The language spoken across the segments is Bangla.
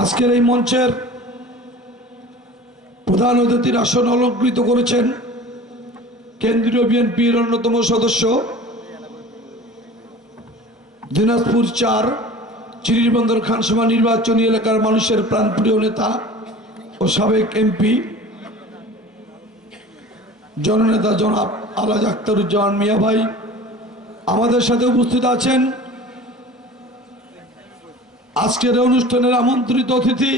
আজকের এই মঞ্চের প্রধান অতিথির আসন অলঙ্কৃত করেছেন কেন্দ্রীয় বিএনপির অন্যতম সদস্য দিনাজপুর ৪ চিরিরবন্দর খানসামা নির্বাচনী এলাকার মানুষের প্রাণপ্রিয় নেতা ও সাবেক এমপি জননেতা জনাব আলহাজ আখতারুজ্জামান মিয়া ভাই আমাদের সাথে উপস্থিত আছেন। আজকের অনুষ্ঠানের আমন্ত্রিত অতিথি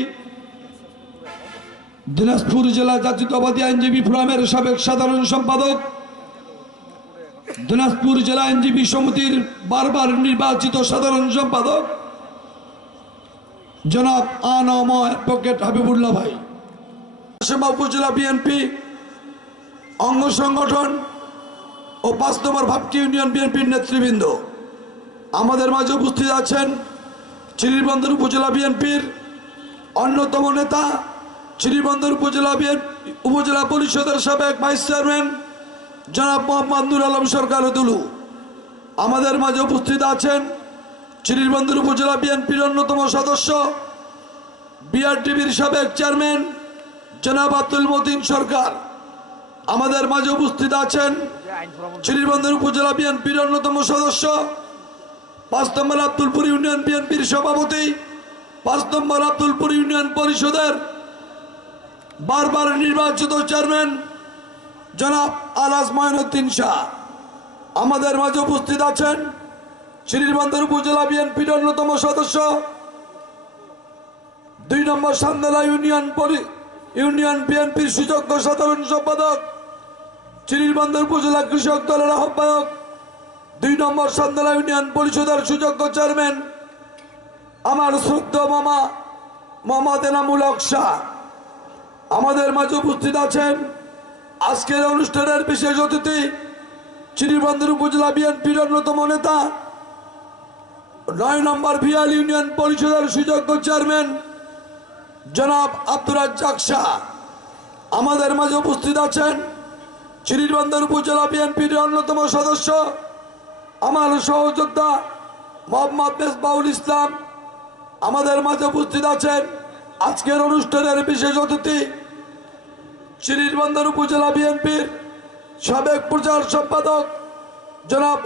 দিনাজপুর জেলা জাতীয়তাবাদী আইনজীবী ফোরামের সাবেক সাধারণ সম্পাদক, দিনাজপুর জেলা আইনজীবী সমিতির বারবার নির্বাচিত সাধারণ সম্পাদক জনাব আনম অ্যাডভোকেট হাবিবুল্লাহ ভাই, উপজেলা বিএনপি অঙ্গ সংগঠন ও ৫ নম্বর ভাবটি ইউনিয়ন বিএনপির নেতৃবৃন্দ আমাদের মাঝে উপস্থিত আছেন। চিরিরবন্দর উপজেলা বিএনপির অন্যতম নেতা, চিরিরবন্দর উপজেলা পরিষদের সাবেক ভাইস চেয়ারম্যান জনাব মোহাম্মদ নুর আলম সরকার দুলু আমাদের মাঝে উপস্থিত আছেন। চিরিরবন্দর উপজেলা বিএনপির অন্যতম সদস্য, বিআরটিভির সাবেক চেয়ারম্যান জনাব আব্দুল মতিন সরকার আমাদের মাঝে উপস্থিত আছেন। চিরিরবন্দর উপজেলা বিএনপির অন্যতম সদস্য, ৫ নম্বর আব্দুলপুর ইউনিয়ন বিএনপির সভাপতি, ৫ নম্বর আব্দুলপুর ইউনিয়ন পরিষদের বারবার নির্বাচিত চেয়ারম্যান জনাব আলহাজ মঈনুদ্দিন শাহ আমাদের মাঝে উপস্থিত আছেন। চিরিরবন্দর উপজেলা বিএনপির অন্যতম সদস্য, ২ নম্বর সান্দালা ইউনিয়ন বিএনপির সুযোগ্য সাধারণ সম্পাদক, চিরিরবন্দর উপজেলা কৃষক দলের আহ্বায়ক, ২ নম্বর সান্দালা ইউনিয়ন পরিষদের সুযোগ্য চেয়ারম্যান আমার শ্রদ্ধেয় মামা মোহাম্মদ এনামুল হক শাহ আমাদের মাঝে উপস্থিত আছেন। আজকের অনুষ্ঠানের বিশেষ অতিথি চিরিরবন্দর উপজেলা বিএনপির অন্যতম নেতা, ৯ নম্বর ভিয়াল ইউনিয়ন পরিষদের সুযোগ্য চেয়ারম্যান জনাব আব্দুর রাজ্জাক শাহ আমাদের মাঝে উপস্থিত আছেন। চিরিরবন্দর উপজেলা বিএনপির অন্যতম সদস্য, আমার সহযোদ্ধা মোহাম্মদ মেজবাউল ইসলাম আমাদের মাঝে উপস্থিত আছেন। আজকের অনুষ্ঠানের বিশেষ অতিথি চিরিরবন্দর উপজেলা বিএনপির সাবেক প্রচার সম্পাদক জনাব